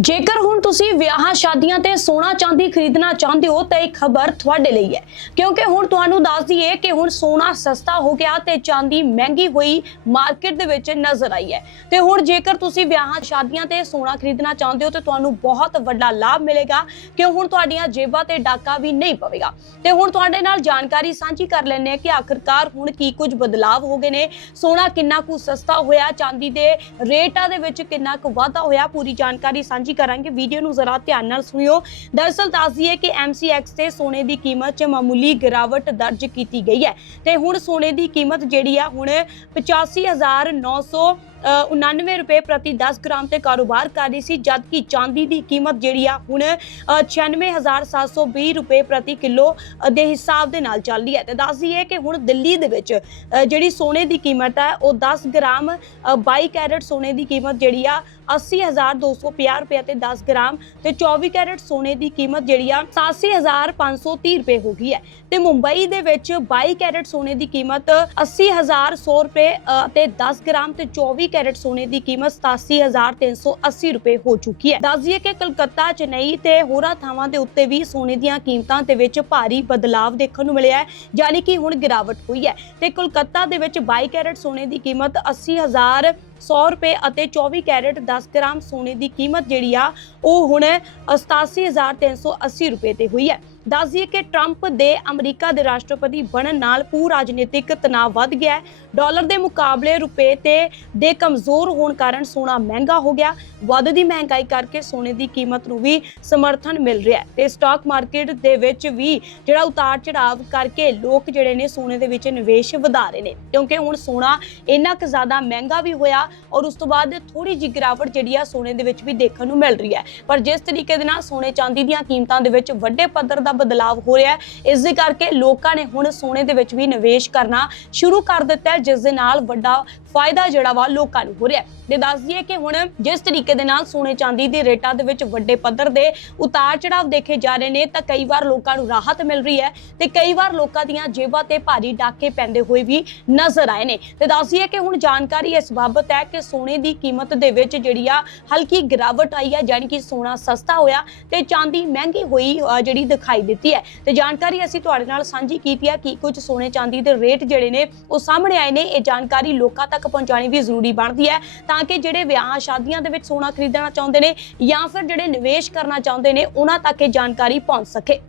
ਜੇਕਰ ਹੁਣ ਤੁਸੀਂ ਵਿਆਹਾਂ, ਸ਼ਾਦੀਆਂ ਤੇ ਸੋਨਾ ਚਾਂਦੀ ਖਰੀਦਣਾ ਚਾਹੁੰਦੇ ਹੋ, ਤਾਂ ਇਹ ਖਬਰ ਤੁਹਾਡੇ ਲਈ ਹੈ। ਕਿਉਂਕਿ ਹੁਣ ਤੁਹਾਨੂੰ ਦੱਸ ਦਈਏ ਕਿ ਹੁਣ ਸੋਨਾ ਸਸਤਾ ਹੋ ਗਿਆ ਤੇ ਚਾਂਦੀ ਮਹਿੰਗੀ ਹੋਈ ਮਾਰਕੀਟ ਦੇ ਵਿੱਚ ਨਜ਼ਰ ਆਈ ਹੈ। ਤੇ ਹੁਣ ਜੇਕਰ ਤੁਸੀਂ ਵਿਆਹਾਂ, ਸ਼ਾਦੀਆਂ ਤੇ ਸੋਨਾ ਖਰੀਦਣਾ ਚਾਹੁੰਦੇ ਹੋ, ਤਾਂ ਤੁਹਾਨੂੰ ਬਹੁਤ ਵੱਡਾ ਲਾਭ ਮਿਲੇਗਾ ਕਿ ਹੁਣ ਤੁਹਾਡੀਆਂ ਜੇਬਾਂ ਤੇ ਡਾਕਾ ਵੀ ਨਹੀਂ ਪਵੇਗਾ। ਤੇ ਹੁਣ ਤੁਹਾਡੇ ਨਾਲ ਜਾਣਕਾਰੀ ਸਾਂਝੀ ਕਰ ਲੈਂਦੇ ਹਾਂ ਕਿ ਆਖਰਕਾਰ ਹੁਣ ਕੀ ਕੁਝ ਬਦਲਾਵ ਹੋ ਗਏ ਨੇ। ਸੋਨਾ ਕਿੰਨਾ ਕੁ ਸਸਤਾ ਹੋਇਆ, ਚਾਂਦੀ ਦੇ ਰੇਟਾਂ ਦੇ ਵਿੱਚ ਕਿੰਨਾ ਕੁ ਵਾਧਾ ਹੋਇਆ, ਪੂਰੀ ਜਾਣਕਾਰੀ ਸਾਂਝੀ ਕਰਾਂਗੇ। ਵੀਡੀਓ ਨੂੰ ਜ਼ਰਾ ਧਿਆਨ ਨਾਲ ਸੁਣਿਓ। ਦਰਅਸਲ ਦੱਸ ਦਈਏ ਕਿ MCX ਤੇ ਸੋਨੇ ਦੀ ਕੀਮਤ 'ਚ ਮਾਮੂਲੀ ਗਿਰਾਵਟ ਦਰਜ ਕੀਤੀ ਗਈ ਹੈ। ਤੇ ਹੁਣ ਸੋਨੇ ਦੀ ਕੀਮਤ ਜਿਹੜੀ ਆ ਹੁਣ 85900 ਅ, 99 ਰੁਪਏ ਪ੍ਰਤੀ 10 ਗ੍ਰਾਮ ਤੇ ਕਾਰੋਬਾਰ ਕਰ ਰਹੀ ਸੀ ਜਦਕਿ ਚਾਂਦੀ ਦੀ ਕੀਮਤ ਜਿਹੜੀ ਆ ਹੁਣ ਅ, 96720 ਰੁਪਏ ਪ੍ਰਤੀ ਕਿਲੋ ਦੇ ਹਿਸਾਬ ਦੇ ਨਾਲ ਚੱਲ ਰਹੀ ਹੈ। ਤੇ ਦੱਸ ਦਈਏ ਕਿ ਹੁਣ ਦਿੱਲੀ ਦੇ ਵਿੱਚ ਜਿਹੜੀ ਸੋਨੇ ਦੀ ਕੀਮਤ ਹੈ ਉਹ 10 ਗ੍ਰਾਮ ਅ, 22 ਕੈਰਟ ਸੋਨੇ ਦੀ ਕੀਮਤ ਜਿਹੜੀ ਆ 80250 ਰੁਪਏ ਤੇ 10 ਗ੍ਰਾਮ ਤੇ 24 ਕੈਰਟ ਸੋਨੇ ਦੀ ਕੀਮਤ ਜਿਹੜੀ ਆ 87530 ਰੁਪਏ ਹੋ ਗਈ ਹੈ। ਤੇ ਮੁੰਬਈ ਦੇ ਵਿੱਚ 22 ਕੈਰਟ ਸੋਨੇ ਦੀ ਕੀਮਤ 80100 ਰੁਪਏ ਅ, 10 ਗ੍ਰਾਮ ਤੇ 24 ਕੈਰਟ ਸੋਨੇ ਦੀ ਕੀਮਤ 87380 ਰੁਪਏ ਹੋ ਚੁੱਕੀ ਹੈ। ਦੱਸ ਦਈਏ ਕਿ ਕਲਕੱਤਾ ਚੇਨਈ ਤੇ ਹੋਰਾਂ ਥਾਵਾਂ ਦੇ ਉੱਤੇ ਵੀ ਸੋਨੇ ਦੀਆਂ ਕੀਮਤਾਂ ਦੇ ਵਿੱਚ ਭਾਰੀ ਬਦਲਾਅ ਦੇਖਣ ਨੂੰ ਮਿਲਿਆ ਹੈ ਯਾਨੀ ਕਿ ਹੁਣ ਗਿਰਾਵਟ ਹੋਈ ਹੈ। ਤੇ ਕੋਲਕਾਤਾ ਦੇ ਵਿੱਚ 22 ਕੈਰਟ ਸੋਨੇ ਦੀ ਕੀਮਤ 80000 100 ਰੁਪਏ ਅਤੇ 24 ਕੈਰਟ 10 ਗ੍ਰਾਮ ਸੋਨੇ ਦੀ ਕੀਮਤ ਜਿਹੜੀ ਆ, ਉਹ ਹੁਣ 87380 ਰੁਪਏ ਤੇ ਹੋਈ ਹੈ। ਦੱਸ ਦਈਏ ਕਿ ਟਰੰਪ ਦੇ ਅਮਰੀਕਾ ਦੇ ਰਾਸ਼ਟਰਪਤੀ ਬਣਨ ਨਾਲ ਪੂ ਰਾਜਨੀਤਿਕ ਤਣਾਅ ਵੱਧ ਗਿਆ ਹੈ। ਡਾਲਰ ਦੇ ਮੁਕਾਬਲੇ ਰੁਪਏ ਤੇ ਦੇ ਕਮਜ਼ੋਰ ਹੋਣ ਕਾਰਨ ਸੋਨਾ ਮਹਿੰਗਾ ਹੋ ਗਿਆ। ਵੱਧਦੀ ਮਹਿੰਗਾਈ ਕਰਕੇ ਸੋਨੇ ਦੀ ਕੀਮਤ ਨੂੰ ਵੀ ਸਮਰਥਨ ਮਿਲ ਰਿਹਾ ਹੈ ਤੇ ਸਟਾਕ ਮਾਰਕੀਟ ਦੇ ਵਿੱਚ ਵੀ ਜਿਹੜਾ ਉਤਾਰ ਚੜਾਵ ਕਰਕੇ ਲੋਕ ਜਿਹੜੇ ਨੇ ਸੋਨੇ ਦੇ ਵਿੱਚ ਨਿਵੇਸ਼ ਵਧਾ ਰਹੇ ਨੇ। ਕਿਉਂਕਿ ਹੁਣ ਸੋਨਾ ਇੰਨਾ ਕੁ ਜ਼ਿਆਦਾ ਮਹਿੰਗਾ ਵੀ ਹੋਇਆ ਔਰ ਉਸ ਤੋਂ ਬਾਅਦ ਥੋੜੀ ਜਿਹੀ ਗਿਰਾਵਟ ਜਿਹੜੀ ਆ ਸੋਨੇ ਦੇ ਵਿੱਚ ਵੀ ਦੇਖਣ ਨੂੰ ਮਿਲ ਰਹੀ ਹੈ। ਪਰ ਜਿਸ ਤਰੀਕੇ ਦੇ ਨਾਲ ਸੋਨੇ ਚਾਂਦੀ ਦੀਆਂ ਕੀਮਤਾਂ ਦੇ ਵਿੱਚ ਵੱਡੇ ਪੱਧਰ ਦਾ ਬਦਲਾਅ ਹੋ ਰਿਹਾ ਹੈ। ਇਸ ਦੇ ਕਰਕੇ ਲੋਕਾਂ ਨੇ ਹੁਣ ਸੋਨੇ ਦੇ ਵਿੱਚ ਵੀ ਨਿਵੇਸ਼ ਕਰਨਾ ਸ਼ੁਰੂ ਕਰ ਦਿੱਤਾ ਹੈ, ਜਿਸ ਦੇ ਨਾਲ ਵੱਡਾ ਫਾਇਦਾ ਜਿਹੜਾ ਵਾ ਲੋਕਾਂ ਨੂੰ ਹੋ ਰਿਹਾ ਤੇ ਦੱਸ ਦਈਏ ਕਿ ਹੁਣ ਜਿਸ ਤਰੀਕੇ ਦੇ ਨਾਲ ਸੋਨੇ ਚਾਂਦੀ ਦੇ ਰੇਟਾਂ ਦੇ ਵਿੱਚ ਵੱਡੇ ਪੱਧਰ ਦੇ ਉਤਾਰ ਚੜਾਵ ਦੇਖੇ ਜਾ ਰਹੇ ਨੇ, ਤਾਂ ਕਈ ਵਾਰ ਲੋਕਾਂ ਨੂੰ ਰਾਹਤ ਮਿਲ ਰਹੀ ਹੈ ਤੇ ਕਈ ਵਾਰ ਲੋਕਾਂ ਦੀਆਂ ਜੇਬਾਂ ਤੇ ਭਾਰੀ ਡਾਕੇ ਪੈਂਦੇ ਹੋਏ ਵੀ ਨਜ਼ਰ ਆਏ ਨੇ। ਤੇ ਦੱਸ ਦਈਏ ਕਿ ਹੁਣ ਜਾਣਕਾਰੀ ਇਸ ਬਾਬਤ ਹੈ ਕਿ ਸੋਨੇ ਦੀ ਕੀਮਤ ਦੇ ਵਿੱਚ ਜਿਹੜੀ ਆ ਹਲਕੀ ਗਿਰਾਵਟ ਆਈ ਹੈ, ਯਾਨੀ ਕਿ ਸੋਨਾ ਸਸਤਾ ਹੋਇਆ ਤੇ ਚਾਂਦੀ ਮਹਿੰਗੀ ਹੋਈ ਜਿਹੜੀ ਦਿਖਾਈ ਦਿੱਤੀ ਹੈ। ਤੇ ਜਾਣਕਾਰੀ ਅਸੀਂ ਤੁਹਾਡੇ ਨਾਲ ਸਾਂਝੀ ਕੀਤੀ ਹੈ ਕਿ ਕੁਝ ਸੋਨੇ ਚਾਂਦੀ ਦੇ ਰੇਟ ਜਿਹੜੇ ਨੇ ਉਹ ਸਾਹਮਣੇ ਆਏ ਨੇ। ਇਹ ਜਾਣਕਾਰੀ ਲੋਕਾਂ ਤੱਕ ਤੱਕ ਪਹੁੰਚਾਣੀ ਵੀ ਜ਼ਰੂਰੀ ਬਣਦੀ ਹੈ ਤਾਂ ਕਿ ਜਿਹੜੇ ਵਿਆਹ ਸ਼ਾਦੀਆਂ ਦੇ ਵਿੱਚ ਸੋਨਾ ਖਰੀਦਣਾ ਚਾਹੁੰਦੇ ਨੇ ਜਾਂ ਫਿਰ ਜਿਹੜੇ ਨਿਵੇਸ਼ ਕਰਨਾ ਚਾਹੁੰਦੇ ਨੇ, ਉਹਨਾਂ ਤੱਕ ਇਹ ਜਾਣਕਾਰੀ ਪਹੁੰਚ ਸਕੇ।